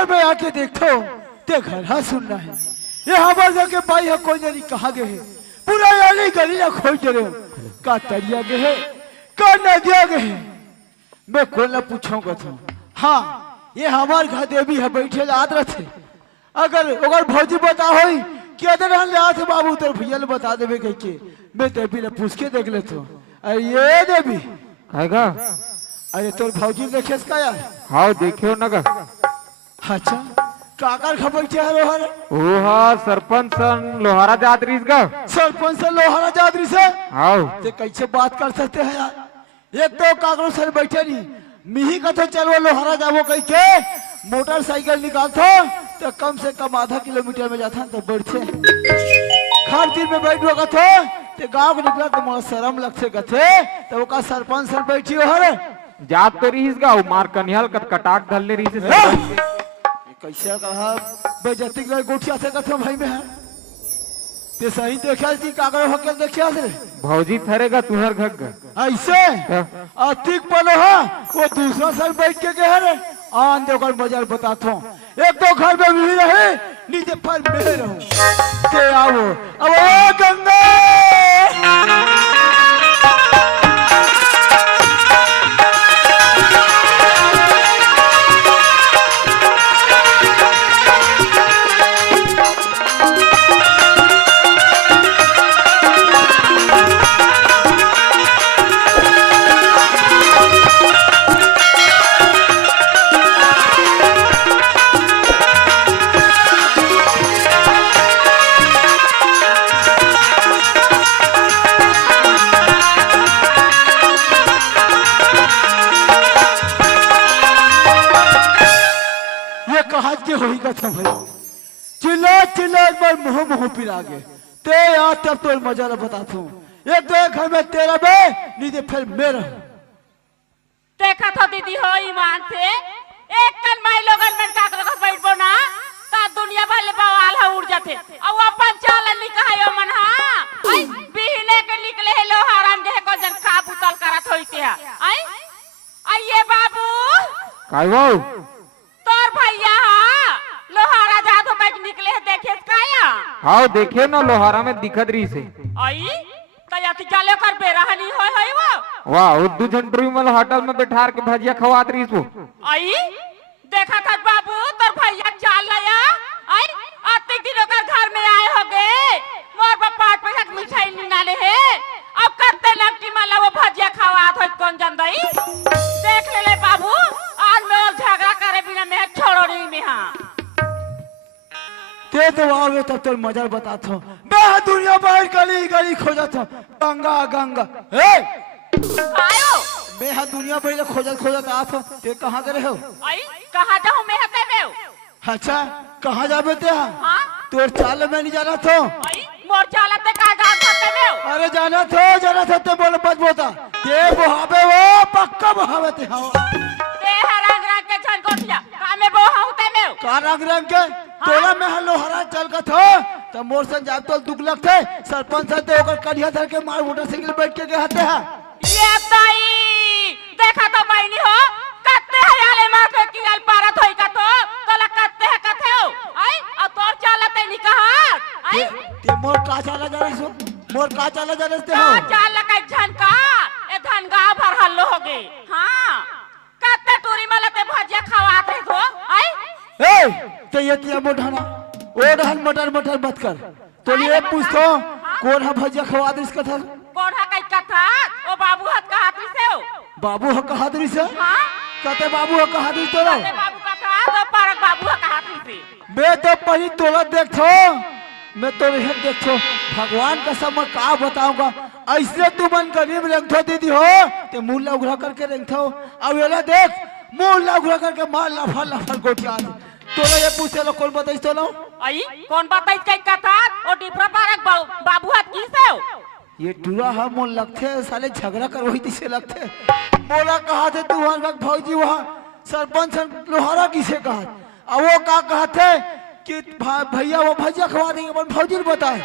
घर में आके देखो ते घर हा सुनना है ये हमारे के भाई है कोई नहीं कहा गए है पूरा यानी गली ना खोज रहे हो का तरिया गए है का नदिया गए है मैं कौन ना पूछूंगा था हाँ ये हमारे घर देवी है बैठे आदत है अगर भौजी बता हो कि अदर हम ले थे बाबू तेरे भैया ने बता देवे कह के मैं देवी ने पूछ के देख लेता हूँ अरे ये देवी आएगा अरे तोर भौजी देखे का यार हाँ देखियो ना का अच्छा काकर खबर क्या है लोहारा ओहा सरपंच सन लोहारा जादरीस का सरपंच से लोहारा जादरी से हाँ ते कैसे बात कर सकते हैं यार एक तो काकरो सर बैठे नहीं मिही कथे चलो लोहारा जाबो कह के मोटरसाइकिल निकालतो तो कम से कम आधा किलोमीटर में जाता तो बढ़ते खार तीर में बैठ गो कथे ते गांव के निकला तो मोला शर्म लगते कथे तो का सरपंच सर बैठी हो हरे जात तो रहीस गा मार कन्याल कटाक धरले रहीस कैसे कहा बेजती के गोठिया से कथे भाई में है ते सही देखा कि काकर होके देखिया से भौजी थरेगा तुहर घग ऐसे अतिक पलो है वो दूसरा साल बैठ के गए रे आन देकर बाजार बताता हूँ एक तो घर में भी रहे नीचे पर मैं रहूं ते आओ अब ओ गंगा चिल्ला चिल्ला एक बार मुंह मुंह पिला गए ते यार तब तो मजा बताता हूँ एक दो घर में तेरा बे नीचे फिर मेरा देखा था दीदी हो ईमान से एक कल माई लोगन में काकर का बैठबो ना ता दुनिया भले बवाल है उड़ जाते अब अपन चालन निकायो मन हां आई बिहने के निकले है लोहाराम जे को जन का बुतल करत होइते है आई ये बाबू काय वो तोर भैया लोहारा जादू बैठ निकले है देखे काया हाँ देखे ना लोहारा में दिखत रही से आई तयाती चाले कर बेरहनी होय है वो वाह उद्दू झंडरू में होटल में बैठार के भजिया खवात रही सो आई देखा था बाबू तोर भैया चाल लाया आई आते दिनों का घर में आए हो गए मोर बापा पे एक मिठाई निनाले है अब करते लपटी माला वो भजिया खवात हो कौन जानदाई देख ले बाबू आज मैं झगड़ा करे बिना मैं छोड़ो नहीं में हां ते तो आवे तब तो मजा बताता हूँ मैं दुनिया बाहर गली गली खोजा था गंगा गंगा ए आयो मैं दुनिया बाहर खोजा आता ते कहाँ करे हो आई कहाँ जाऊँ मैं हते में अच्छा कहाँ जाबे ते हाँ तोर चाल में नहीं जाना था आई मोर चालते कहाँ जा सकते में अरे जाना था ते बोल बच बोता ते बहावे वो पक्का बहावे ते हाँ ते रंग रंग के छन कोठिया कामे बो होते में का रंग के तोला में हलो हरा चल का था तो मोर सन जाब तो दुख लगते सरपंच ते ओकर कढ़िया धर के मार मोटरसाइकिल बैठ के हते है ये ताई देखा तो बहनी हो कत्ते है याले मार के किल पारत होई का तो तोला कत्ते है कथे हो आई और तोर चालते नहीं कहा आई ते मोर का चाला जाने सो मोर का चाला जाने ते हो चाल का झनका ए धनगा भर हल्लो हो गए हां कत्ते टूरी मलते भजिया खवात है तो आई ए ते ये तिया मोढाना ओ रहन मटर मत कर तो ये पूछतो कौन है भजिया खवा दे इसका था कौन है कई कथा ओ बाबू हाथ का हाथ से हो बाबू है कहा दरी से हां कते बाबू है कहा दरी तोरा कते बाबू का कहा तो पारक बाबू है कहा से मैं तो पही तोरा देखथो मैं तो यह देखथो भगवान का सब मैं का बताऊंगा ऐसे तू मन गरीब रंगथो दीदी हो ते मुंह लउघरा करके रंगथो अब येला देख मुंह लउघरा करके मार लफा गोटिया तोरा ये पूछे लो कौन बताइस तो लो आई कौन बताई कई कथा ओ डिफरा पारक बाबू हाथ की से हो ये टूरा हम मोल लगते साले झगड़ा कर वही दिसे लगते बोला कहा थे तू हर वक्त भौजी वहाँ सरपंच लोहारा किसे कहा अब वो का कहते कि भैया वो भजिया खवा देंगे पर भौजी ने बताए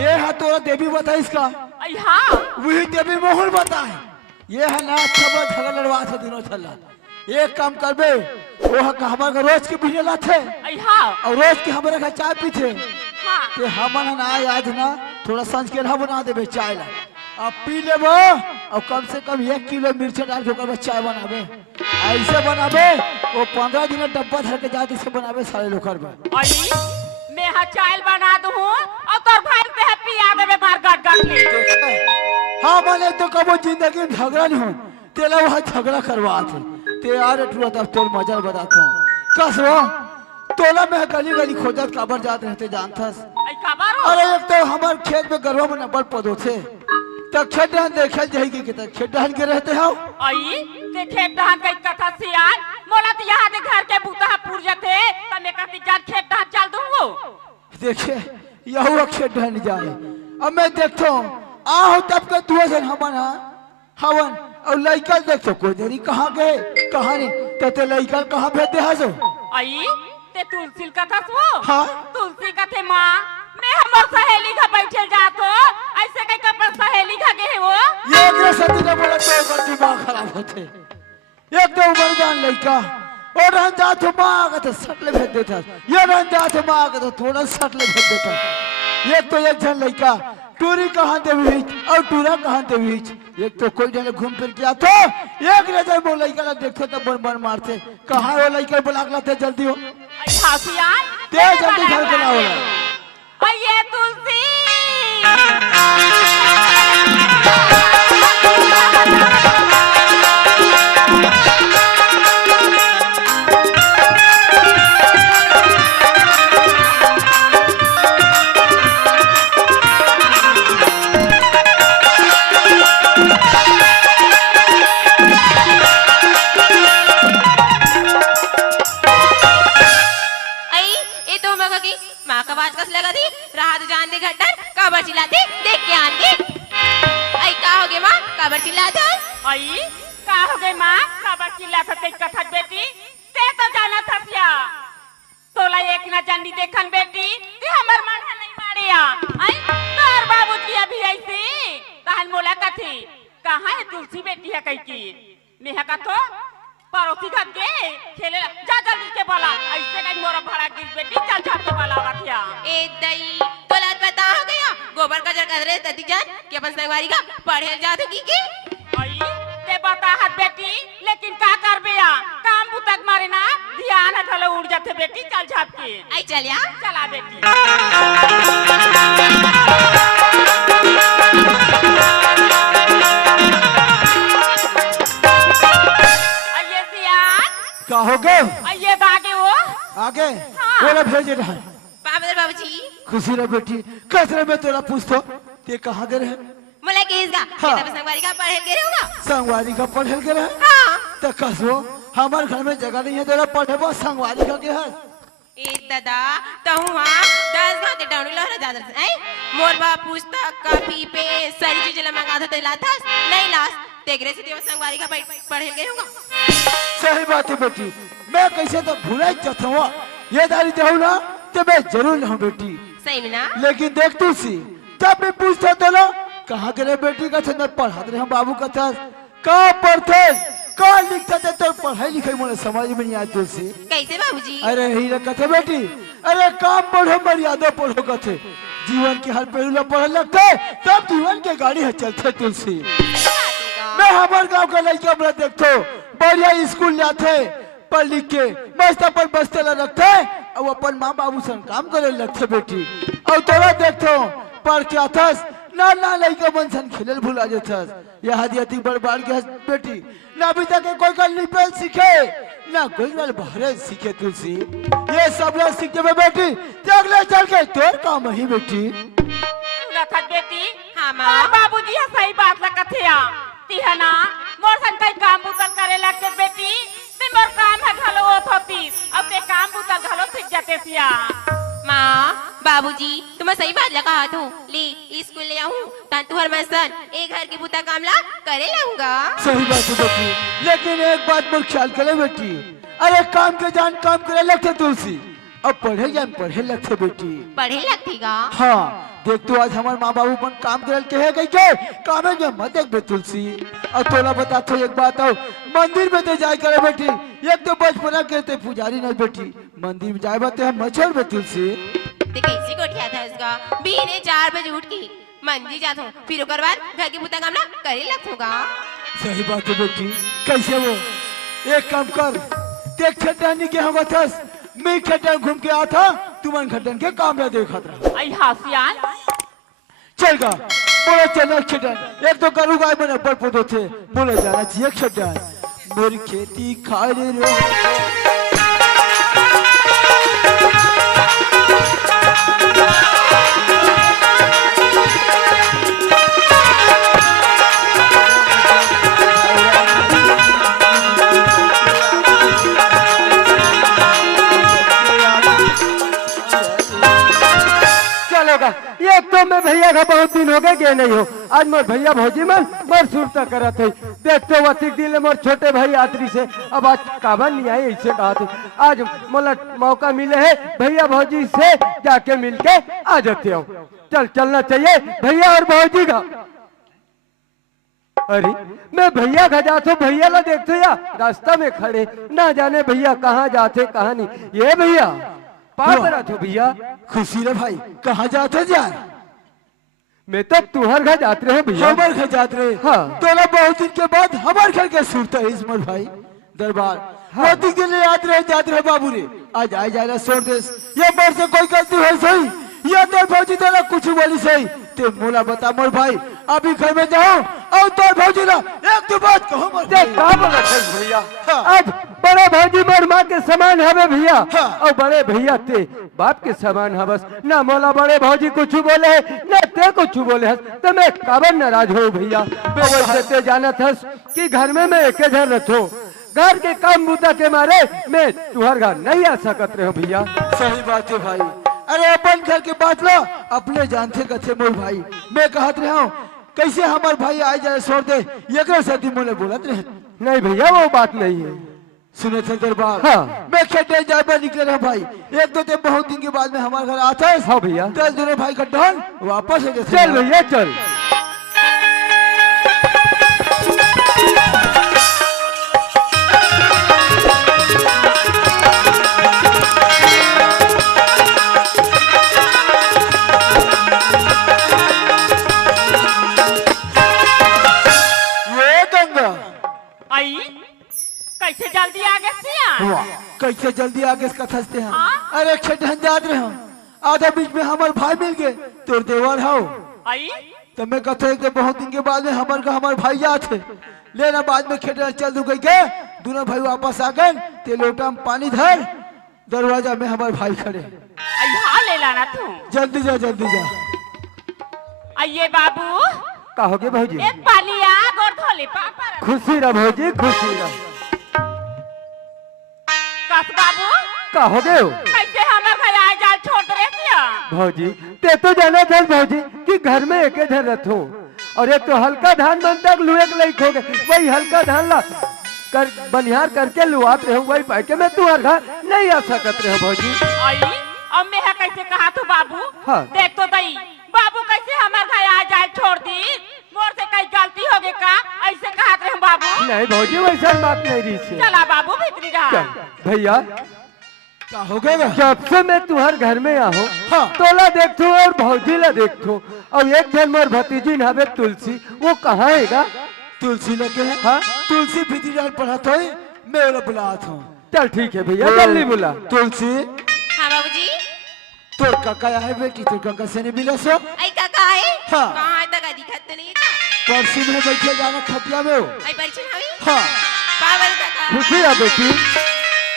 ये है तोरा देवी बताए इसका हाँ वही देवी मोहन बताए ये है ना खबर झगड़ा लड़वा था दिनों चला एक काम करबे वो हमारे का रोज के पीने लाते आई हाँ और रोज के हमारे का चाय पीते हाँ ते हमन ना आज ना थोड़ा सांझ के ना बना देबे चाय ला अब पी लेबो और कम से कम 1 किलो मिर्च डाल के ओकर चाय बनाबे ऐसे बनाबे वो 15 दिन डब्बा धर के जाके से बनाबे सारे लोग करबे आई मैं हाँ चाय बना दूँ और तोर भाई पे पिया देबे मार गट गट ले हाँ मैंने तो कबो जिंदगी में झगड़ा नहीं हो तेला वहाँ झगड़ा करवा थे ते यार टूरा तब तोर मजा बताता हूँ कसो तोला में गली गली खोजत काबर जात रहते जानथस आई खबर हो अरे एक तो हमार खेत में गरवा में नंबर पदो थे तो खेत धान देखे जाएगी कि तो खेत धान के रहते हो आई ते खेत धान का कथा सियान मोला तो यहाँ के घर के बूता पुर जाते तमे कति जान खेत धान चल दूंगो देखिए यह खेत धान जाए अब मैं देखता हूँ आहो तब के 2 जन हमारा हवन और लड़का देखो कोई देरी कहाँ गए कहाँ नहीं तो लड़का कहाँ भेज दे हजो आई ते तुलसी कथा सो हाँ तुलसी कथे माँ मैं हमर सहेली का बैठे जातो ऐसे कहीं कपर सहेली का गे वो ये एक सती ने बोला तो कर दिमाग खराब होते एक तो बरदान लड़का और रन जात मांग तो सटले भेज देता ये रन जात मांग तो थोड़ा सटले भेज देता ये तो एक जन लड़का टूरी कहाँ दे बीच और टूरा कहाँ दे बीच एक तो कोई जने घूम फिर के आतो एक नजर वो लड़का देखते तो बन बन मारते कहाँ वो लड़का बुला लाते जल्दी हो आई हासियान ते जल्दी घर के लाओ आई ये तुलसी आई का हो गई माँ खबर चिल्ला फटे कथा बेटी ते तो जाना था क्या तोला एक ना जानी देखन बेटी ते हमर मन नहीं मारिया आई तोर बाबूजी अभी ऐसी तहन मोला कथी कहाँ है तुलसी बेटी है कहीं की नेहा का तो पड़ोसी घर के खेले जा जल्दी के बोला ऐसे कहीं मोरा भरा की बेटी चल जा के बोला वाथिया ए दई तोला पता हो गया गोबर का जर कदरे तती जान कि अपन संगवारी का पढ़े जात की आई ते बता हाथ बेटी लेकिन का कर बेया काम बुतक मारे ना ध्यान हटले उड़ जाते बेटी चल झाप के आई चलिया चला बेटी आइए सियान क्या हो गए आइए दागे वो आगे बोला भेज रहा है बाबूजी खुशी रह बेटी कसरे में तेरा पूछतो ते कहाँ गए रहे मोला केसगा हाँ। तब संगवारी का पढ़े गए होगा संगवारी का पढ़े गए रहे हां तो कसो हमारे घर में जगह नहीं है तेरा पढ़े वो संगवारी का के है ए दादा तो हां 10 घंटे डाउन लहरा दादा ए मोर बा पुस्तक कॉपी पे सारी चीज ला मंगा दे लाता नहीं लास तेगरे से देव संगवारी का पढ़े गए होगा सही बात है बेटी मैं कैसे तो भूला जाता हूँ ये दारी देहू ना तो मैं जरूर ना बेटी सही में ना लेकिन देख तू सी तब मैं पूछता तो ना कहाँ गए बेटी का मैं पढ़ा रहे हम बाबू का था कहाँ पढ़ते कहाँ लिखते थे तो पढ़ाई लिखाई मुझे समझ में नहीं आती तुलसी कैसे बाबूजी अरे ही ना कथे बेटी अरे काम पढ़ो मर्यादा पढ़ो कथे जीवन के हर पहलू पढ़ लगते तब जीवन के गाड़ी है चलते तुलसी मैं हमारे गांव का लड़का अपना देखो बढ़िया स्कूल जाते पढ़ लिख के मस्त अपन बस्ते ला रखते और अपन माँ बाबू से काम करे लगते बेटी और तोरा देखो पढ़ के आथस ना ना लड़का मन सन खेलल भुला जाथस यह दियाती बड़बाड़ के बेटी ना अभी तक कोई का लिपल सीखे ना कोई वाल बाहर सीखे तुलसी ये सब लोग सीखते में बेटी अगले चल के तोर काम ही बेटी सुना था बेटी हाँ माँ और बाबूजी है सही बात ला कथिया तिहना मोर सन कई काम बुतल करे लगते बेटी ते मोर काम है घलो ओत होती अब ते काम बुतल घलो ठीक जाते सिया माँ बाबूजी तुम्हें सही बात लगा तू ले स्कूल ले आऊँ तंतु हर मसन एक घर की बुता कामला करे लाऊंगा सही बात है बेटी लेकिन एक बात पर ख्याल करे बेटी अरे काम के जान काम करे लगते तुलसी अब पढ़े जाए पढ़े लगते बेटी। पढ़े लगती का? हाँ देख तो आज हमारे माँ बाबू अपन काम करल के है गई के कामे जो मत देख बे तुलसी। और तोला बता तो एक बात हो, मंदिर में तो जाए करे बेटी, एक तो बचपना कहते पुजारी नहीं बेटी, मंदिर में जाए बाते हम मच्छर बे तुलसी। ते कैसी कोठिया था इसका? बीने 4 बजे उठ की मंदिर जाता हूँ, फिर ओकर बाद घर की पुता कामना करे लगूंगा। सही बात है बेटी। कैसे वो एक काम कर, देख खटानी के हम थस मैं खटन घूम के आता, तुमन खटन के कामरा देखत रहा। आई हासियान चल गा बोलो चलो खटन, एक तो करू गाय बने पर पौधो थे, बोलो जाना चाहिए खटन मोरी खेती खाए रे। एक तो मैं भैया का बहुत दिन हो गए नहीं हो, आज मोर भैया भौजी मन मोर सुरता करत है। देखते हो अतिक दिल मोर छोटे भाई यात्री से, अब आज काबर नहीं आए ऐसे कहा थे, आज मोला मौका मिले है भैया भौजी से जाके मिलके आ जाते हो। चल चलना चाहिए भैया और भौजी का। अरे मैं भैया का जाते भैया ला देखते या रास्ता में खड़े, ना जाने भैया कहाँ जाते कहाँ नहीं। ये भैया पास रहा थे भैया। खुशी रे भाई कहाँ जाते जा? मैं तो तुहर घर जाते रहे भैया। हमार घर जाते रहे? हाँ। तोला बहुत दिन के बाद हमार घर के सुरता है इसमर भाई दरबार। हाँ। बहुत दिन याद रहे जाते रहे बाबू रे, आज आए जा रहा छोड़ देस, ये बार से कोई गलती है सही, या तो भौजी तेरा कुछ बोली सही, ते मोला बता मोर भाई अभी घर में जाओ और तो भौजी ना एक दो बात कहो मोर भाई। का बोला भैया? हाँ। आज बड़े भौजी मोर माँ के समान हवे भैया। हाँ। और बड़े भैया ते बाप के समान हवस, ना मोला बड़े भौजी कुछ बोले है ना ते कुछ बोले हस, तो मैं काबर नाराज हो भैया। वैसे ते जाना थस कि घर में मैं एक घर रखो, घर के काम बूता के मारे मैं तुहर घर नहीं आ सकत रहे भैया। सही बात है भाई। अरे अपन घर के बात लो, अपने जानते कथे मोर भाई, मैं कहत रहा हूँ कैसे हमार भाई आए जाए छोड़ दे, ये साथी मोले बोलत रहे। नहीं भैया वो बात नहीं है। सुने थे दरबार। हाँ। मैं खेते जाए निकले रहा भाई, एक दो दिन बहुत दिन के बाद में हमारे घर आता है। हाँ भैया। 10 दोनों भाई का ढोल वापस चल भैया चल। आई कैसे जल्दी आ गए सिया? वाह कैसे जल्दी आगे इसका थसते हैं। हाँ? अरे खेतन जात रहे हम, आधा बीच में हमारे भाई मिल गए, तोर देवर हो। आई तो मैं कहते हैं कि बहुत दिन के बाद में हमारे भाई जाते लेना, बाद में खेत चल दू गई के दोनों भाई वापस आ गए, ते लोटा में पानी धर, दरवाजा में हमारे भाई खड़े। आई हाँ ले लाना तू। जल्दी जा जल्दी जा। आइए बाबू कहोगे भौजी? एक पालिया गोर धोले पापा रे। खुशी रह भौजी खुशी रह। कस बाबू कहोगे हो? कैसे हमार घर आ जा छोड़ रहे सिया? भौजी ते तो जाना था भौजी कि घर में एक घर रखो, और एक तो हल्का धान बनता लुए के लायक हो गए, वही हल्का धान ला कर बनिहार करके लुआत रहे, वही पाए के मैं तुम्हारे घर नहीं आ सकत रहे भौजी। आई अब मैं कैसे कहा तू बाबू? हाँ। देख तो दई बाबू कैसे हमार घर आ जाए छोड़ दी, मोर से कई गलती हो गई का ऐसे कहा रहे बाबू? नहीं भौजी वैसा बात नहीं रही से। चला बाबू भीतरी रहा। चल भैया क्या हो गया? जब से मैं तुम्हारे घर में आहो हाँ। तोला देखो और भौजी ला देखो, और एक जन मोर भतीजी नावे तुलसी, वो कहाँ हैगा? तुलसी लगे है। हाँ? तुलसी भीतरी डाल पढ़ाता है, मैं वाला बुलात हूँ। चल ठीक है भैया जल्दी बुला। तुलसी हाँ बाबूजी। तोर काका है बेटी, तोर काका से नहीं मिला सो? आई काका है? हाँ। कहाँ है तक दिखत नहीं था। परसी में बैठे जाना खटिया में हो। आई परिचय हवी? हाँ। पावर काका। खुशी है बेटी।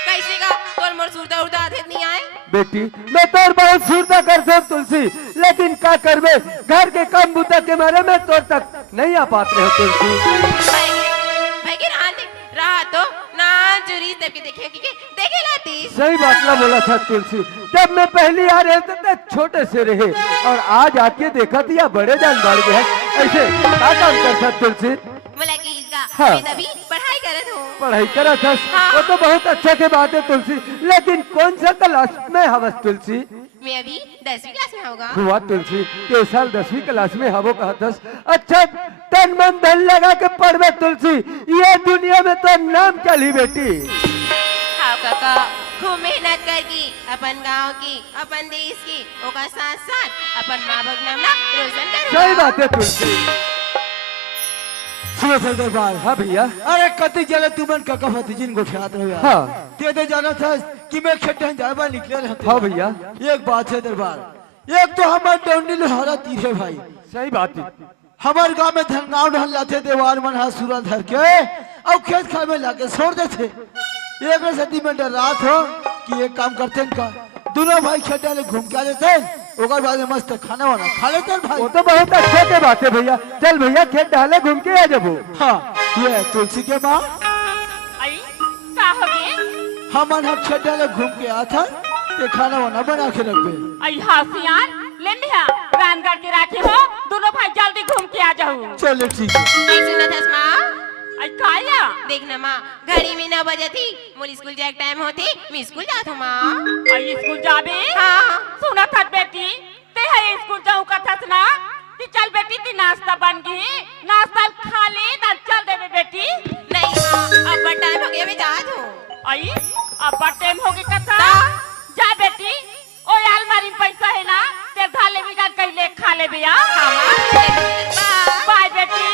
कैसे का तोर मोर सुरता उड़ता आधे नहीं आए? बेटी मैं तोर बहुत सुरता कर सब तुलसी, लेकिन क्या करबे घर के काम बूता के मारे में तोर तक नहीं आ पाते हो तुलसी। भाई के रहा तो ना चोरी तब के देखे लाती। सही बात ना बोला था तुलसी, जब मैं पहली आ रहे थे तो छोटे से रहे, और आज आके देखा तो या बड़े जान बढ़ गए, ऐसे क्या काम करता तुलसी? बोला कि इसका हाँ। मैं तभी पढ़ाई करे हो। पढ़ाई करा था हाँ। वो तो बहुत अच्छा के बात है तुलसी, लेकिन कौन सा क्लास में हवस तुलसी? मैं अभी 10वीं क्लास में होगा। हुआ तुलसी ते साल 10वीं क्लास में हवो कहा दस। अच्छा तन मन धन लगा के पढ़वे तुलसी, ये दुनिया में तो नाम चली बेटी। हाँ काका, खूब मेहनत करके अपन गांव की, अपन देश की, ओका साथ साथ अपन माँ बाप नाम ना रोशन करूंगा। सही बात है तुलसी। सुनो सरदार। हाँ भैया। अरे कति जले तुमन काका भतीजिन गोठियात रहो यार। हाँ। ते तो जाना था कि मैं खेतन जाबा निकले रहते। हाँ भैया। एक बात है दरबार, एक तो हमार डंडी लोहारा तीर है भाई। सही बात है। हमार गांव में धनगांव ढल जाते देवार मन हा सूरत धर के और खेत खाए में लाके छोड़ देते। एक सदी में रात हो कि एक काम करते का, दोनों भाई खेत डाले घूम के आ जाते, ओकर बाद में मस्त खाना वाना खा लेते भाई। वो तो बहुत अच्छे के बात है भैया। चल भैया खेत डाले घूम के आ जाबो। हाँ ये तुलसी के माँ आई का हो गए? हमन हम खेत डाले घूम के आता ते खाना वाना बना के रखबे। आई हासियान ले लिया रान कर के रखे हो, दोनों भाई जल्दी घूम के आ जाओ। चलो ठीक है। नहीं सुना था माँ? आई काया देखना माँ, घड़ी में 9 बजे थी, मोल स्कूल जाए टाइम होती, मैं स्कूल जाता हूँ माँ। आई स्कूल जाबे? हाँ। सुना था बेटी, ते है स्कूल जाऊँ का था ना? ती चल बेटी ती नाश्ता बन गई, नाश्ता खा ले ता चल देवे बेटी। नहीं माँ, अब टाइम हो गया, मैं जात हूँ। आई अब टाइम हो गया कथा। जा बेटी, ओ अलमारी में पैसा है ना, ते धाले में जाके ले खा ले बिया। हाँ माँ, बाय बेटी।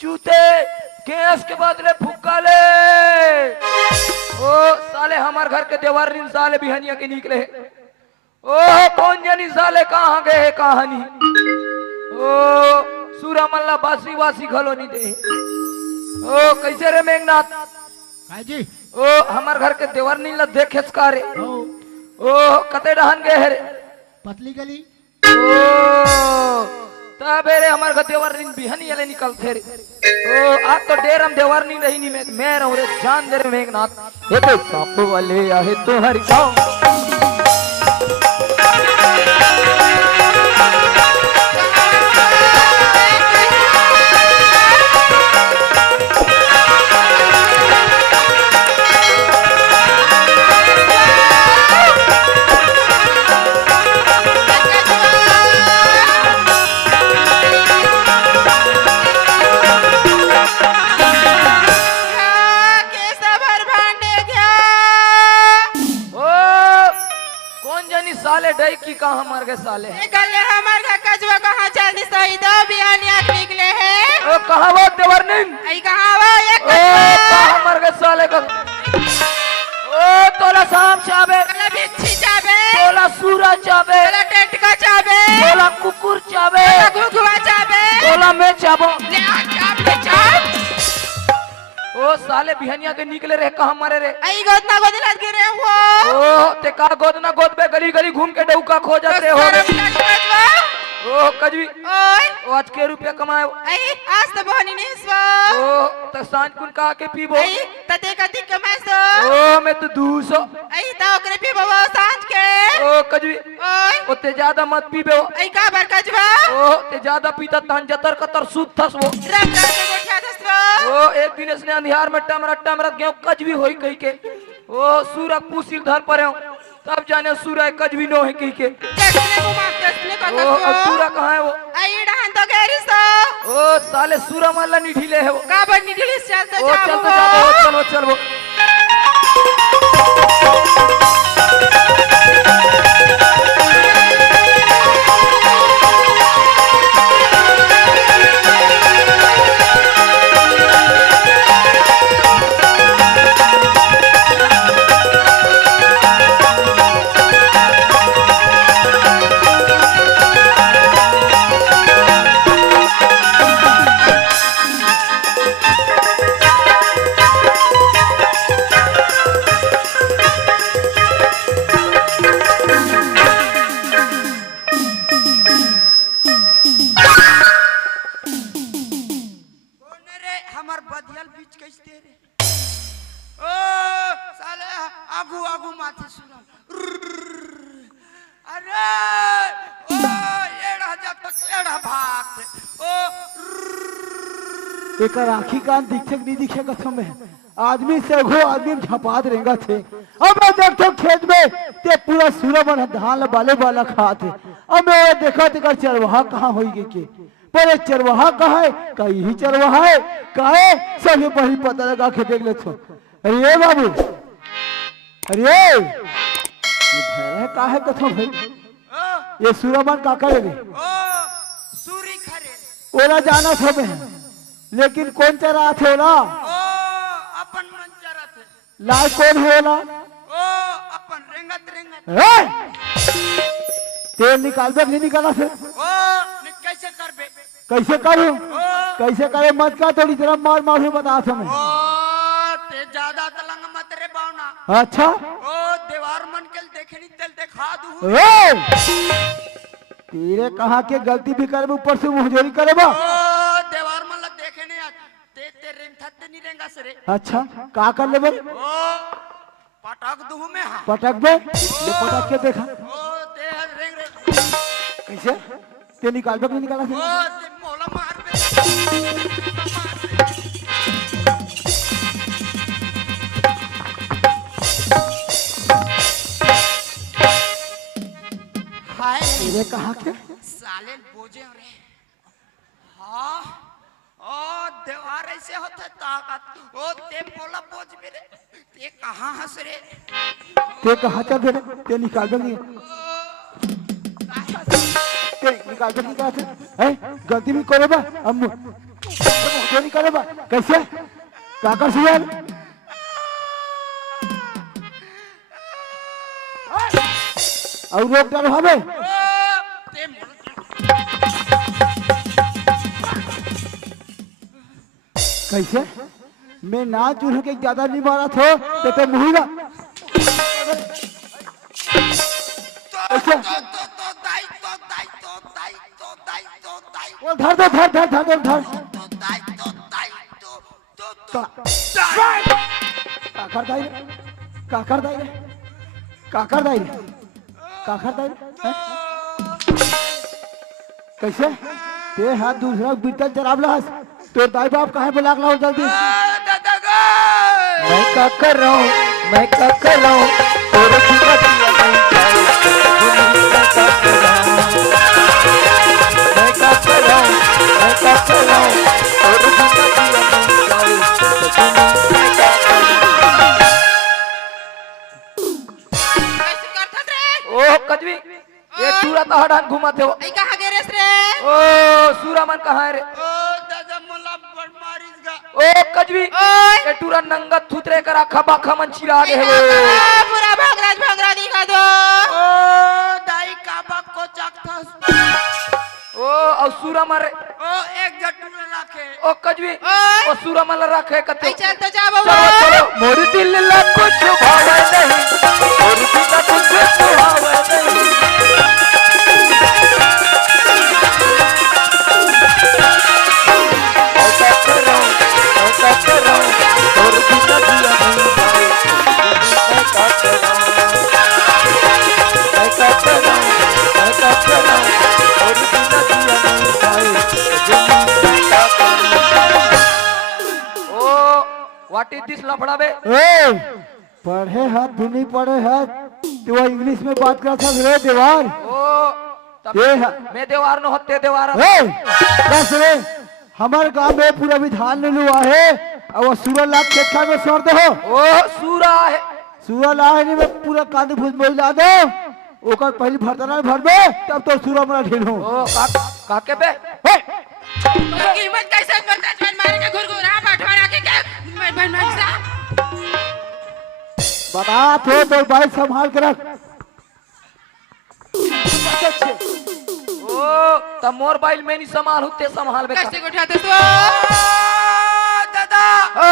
जूते गैस के बदले फुक्का ले। ओ साले हमार घर के देवर दिन साले बिहनिया के निकले। ओ कौन जानी साले कहाँ गए कहानी। ओ सूरा मल्ला बासी वासी घलो नहीं दे। ओ कैसे रे मेघनाथ जी ओ हमार घर के देवर नीला देखे सकारे। ओ कते रहन गए रे पतली गली। ओ तबे रे हमार घर देवर नील बिहनी वाले निकलते रे। ओ आज तो डेर हम देवर नील रही नहीं मैं रहूं रे जान दे रे मेघनाथ। ये तो सांप वाले आहे तो हर गाँव। साले डई की कहाँ मर गए साले। गले हमार का कजवा कहाँ चल सही दो बियानिया निकले हैं। ओ कहाँ वो देवर नहीं आई कहाँ वो ये कहाँ मर गए साले का। ओ तोला शाम चाबे तोला बिच्छी चाबे तोला सूरा चाबे तोला टेटका चाबे तोला कुकुर चाबे तोला घुघुआ चाबे तोला मैं चाबो। ले आ चाब ले चाब। ओ साले बिहनिया के निकले रे कहाँ मरे रे। आई गोद ना गोद लग गिरे वो। ओ ते का गोद ना गोद पे गली गली घूम के डौका खो जाते हो रे। ओ कजवी ओए ओ आज के रुपया कमाए आई आज तो बहनी नहीं सो ओ त सांझ कुन का के पीबो आई तते कति कमाए सो ओ मैं तो 200 आई तो ओकरे पे बाबा सांझ के ओ कजवी ओए ओते ज्यादा मत पीबे आई का बार कजवा ओ ते ज्यादा पीता तन जतर कतर सूत थस वो रंग रंग के गोठिया दसवा ओ एक दिन इसने अंधियार में टमरत गेहूं कजवी होई कही के ओ सूरज पूसिल धर परे तब जाने सूरज कजवी नो है कही के देखने को माफ दसने का ओ अब सूरज कहां है वो आई डहन तो गैरी सो ओ साले सूरज माला निठिले है वो का बन निकली चल तो ओ जाओ चल तो जाओ चलो चलो हमार बधियल बीच कैसे रे ओ साले आगू आगू माथे सुना अरे ओ एड़ा जब तक एड़ा भाग ओ एक आँखी कान दिखे नहीं दिखे कथम में आदमी से घो आदमी झपात रहेगा थे अब मैं देखो खेत में ते पूरा सूरज बन धान बाले वाला खाते अब मैं देखा ते कर चरवाहा कहाँ होई के पर एक चरवाहा कहाँ है कहीं ही चरवाहा है कहाँ है सभी पहली पता लगा के देख लेते अरे बाबू अरे ये भैया कहाँ है कथम भाई ये सूरजमान का करेंगे सूरी खरे ओला जाना था मैं लेकिन कौन चरा थे ओला अपन मन चरा थे लाल कौन है ओला अपन रेंगत तेल निकाल दे नहीं निकाला फिर कैसे करबे कैसे करूं कैसे करे मत का थोड़ी तरह मार मार बता था मैं ते ज्यादा तलंग मत रे बावना अच्छा देवार मन के देखनी तेल देखा दू तेरे कहा के गलती भी करे ऊपर से मुहजोरी करे बा देवार मन ल देखे नहीं आज ते रेंग थते नहीं रेंगा सरे अच्छा का कर ले बे पटक दू में हां पटक बे ये पटक के देखा ते रेंग रे कैसे ते निकाल दो नहीं निकाला फिर ते मोला मार बे हाय तेरे कहा के साले बोझे रे हाँ ओ देवार ऐसे होते ताकत ओ ते मोला बोझ मेरे ते कहाँ हंस रे ते कहा चल दे ते निकाल दो नहीं ते निकाल दो निकाल दे है गलती भी करे बा हम मुहजोरी करे बा कैसे का कर सुन और रोक डालो हमें ते कैसे मैं ना चूल्हे के ज्यादा नहीं मारा था तो मुहिला वो धर दो धर धर धर धर धर काकर दाई काकर दाई काकर दाई काकर दाई कैसे ते हाथ दूसरा बीतल जराब लहस तो दाई बाप कहाँ बुला लाओ जल्दी मैं क्या कर रहा हूँ मैं क्या कर रहा हूँ तेरे बिना जिया नहीं जाए मैं क्या कर रहा हूँ मैं क्या कर रहा हूँ तेरे बिना जिया नहीं जाए ओ कजवी ये पूरा तो हड़ान घुमाते हो आई कहां गे रेस रे ओ सूरामन कहाँ है रे ओ कजवी ये टूरा नंगा थुतरे कर आखा बाखा मन चिरा दे है पूरा भागराज दिखा दो दाई काबा को चखता ओ और सूरा मारे एक जट्टू में रखे ओ कजवी ओ सूरा माला रखे कते चल तो जा बाबू चलो चलो मोर दिल ला कुछ भावे नहीं मोर दिल ला कुछ भावे नहीं व्हाट इज दिस लफड़ा बे? ए पढ़े हाथ भी नहीं पढ़े हाथ तो इंग्लिश में बात कर था रे देवार ओ तब ये मैं देवार न होते देवार ए बस रे हमारे गांव में पूरा विधान ले लुआ है और वो सूरज लाख खेत खा में छोड़ दो ओ सूरा है सूरज लाख नहीं में पूरा कांद भूज मोल ला दो ओकर पहली भरतना भर दे तब तो सूरज मरा ढील हो ओ काके बे कीमत कैसे बता जन मारे के घुरघुरा बटवारा के भैंसा बता तो भाई संभाल के रख ओ तब मोर बाइल में नहीं संभाल होते संभाल बे कैसे उठाते तो दादा ओ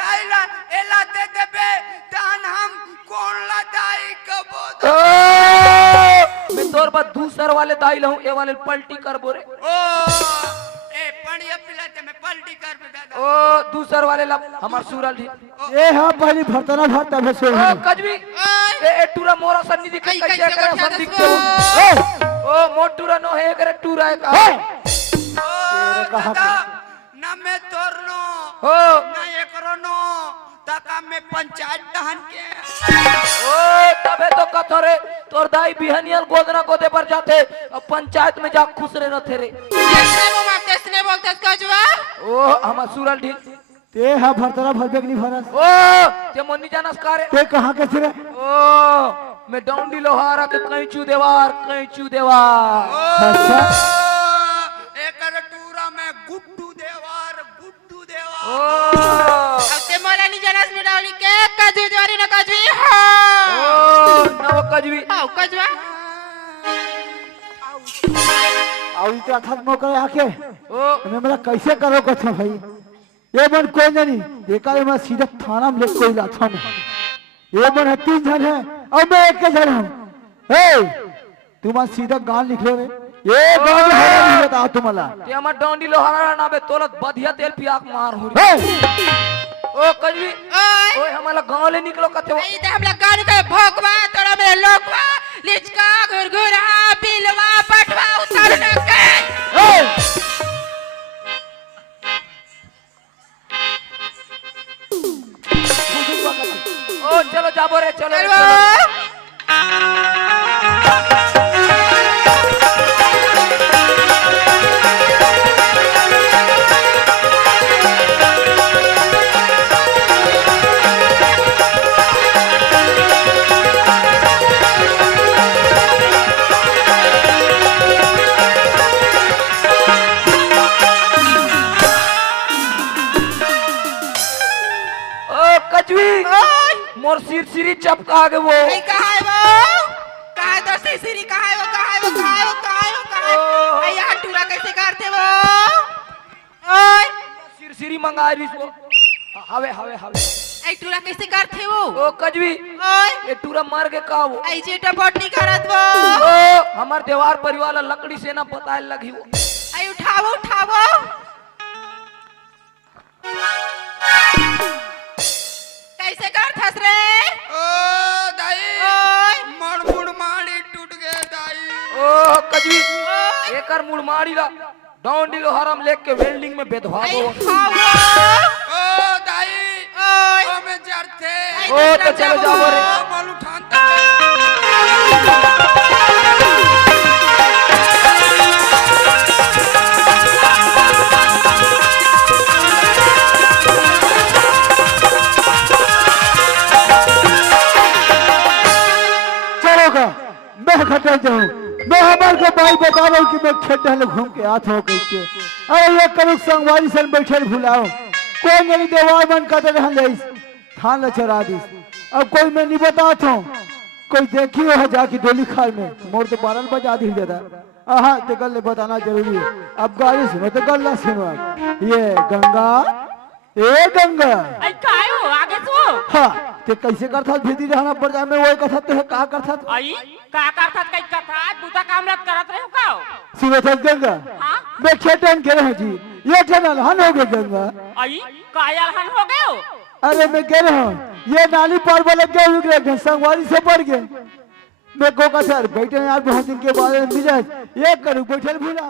दाइला एला दे देबे तान हम कौन ला दाई कबो मैं तोर बाद दूसर वाले दाई लहूं ए वाले पलटी कर बोरे ओ ए पानी पिलाते में पलटी कर बे दादा ओ दूसर वाले ला हमार सूरल ढी ए हां पहली भरतना भरता में सो ओ कजवी ए टूरा मोरा सन्नी दिख कैसे करे सन दिख ए ओ मोटूरा नो है करे टूरा है का ओ दादा ना मैं तोरनो हो ना एकरो नो ताका में पंचायत दहन के ओ तबे तो कथरे तोर दाई बिहनियल गोदना गोदे पर जाते अब पंचायत में जा खुश रे रथे रे जैसे वो मां किसने बोलते कजवा ओ हमार सूरल ढी ते हा भरतना भरबे नहीं भरस ओ ते मोनी जानस कारे ते कहां के सिरे ओ मैं डोंडी लोहारा के कैचू देवार अच्छा एकर टूरा में गुड्डू देवार ओ अब ते मोला नहीं जानस मिडावली के कजवी द्वारी न कजवी हो ओ नव कजवी आओ कजवा और इतना खत मोकर आके ओ मैं मेरा कैसे करो कथा भाई ये मन कोई नहीं देखा मैं सीधा थाना में लेके कोई लाथा में ये मन है 3 जन है और मैं एक जन हूं ए तुम सीधा गान लिख लो रे ये गान है बताओ तुम्हाला ते हमर डोंडी लोहारा ना बे तोलत बधिया तेल पियाक मार हो ए ओ कजवी ओए ओए हमारा गांव ले निकलो कथे ई ते हमला गान के भोकवा तोरा में लोकवा लिचका घुरघुरा बिलवा पटवा उतार न के ए ओ चलो जाबो रे चलो रे, चलो ओ कजवी मोर सिर सिरी चपका के वो नहीं कहा है वो कहा है तो सिरी कहा है वो कहा है वो कहा है वो कहा है वो कहा है आई यार टूरा कैसे करते वो ओए सिर सिरी मंगा रही इसको हवे हवे हवे आई टूरा कैसे करते वो ओ कजवी ओए ये टूरा मार के का वो आई जेटा बट नहीं करत वो ओ हमार देवार परिवार ला लकड़ी से ना पता लगी वो आई उठावो उठावो कैसे करथस रे ओ दाई ओए मड़मुड़ माड़ी टूट गए दाई ओ कजवी एकर मुड़माड़ी ला डोंडी लोहारम लेके के वेल्डिंग में बेधवा आई दो खावो ओ दाई ओए ओ में जरते ओ तो चलो जाओ रे ओ मल उठान चलो का मैं खटल जाऊं मैं हमार को भाई बता रहा हूं कि मैं खेत में घूम के आता हूं कैसे अरे ये करुक संगवारी सन बैठे भुलाओ कोई मेरी देवार मन का रहन ले थान ले चरा दी अब कोई मैं नहीं बताता हूं कोई देखी हो जाके डोली खाल में मोर तो 12 बजा दी दादा आहा ते गल बताना जरूरी है अब गाड़ी सुनो तो गल ना सुनो ये गंगा ए गंगा आई काय हो आगे तू हाँ ते कैसे करथा भीती रहना पड़ जाए मैं वही कथा ते का करथा आई का करथत कई कथा दूता कामरत करत रहो का सुनो था गंगा हां मैं खेतन के रहा जी ये ठनल हन हो गए गंगा आई कायल हन हो गए हो अरे मैं कह रहा हूँ ये नाली पार वाले क्या रुक रहे संगवारी से पड़ गए मैं को का सर बैठे यार बहुत दिन के बाद मिले ये करूँ बैठे भूला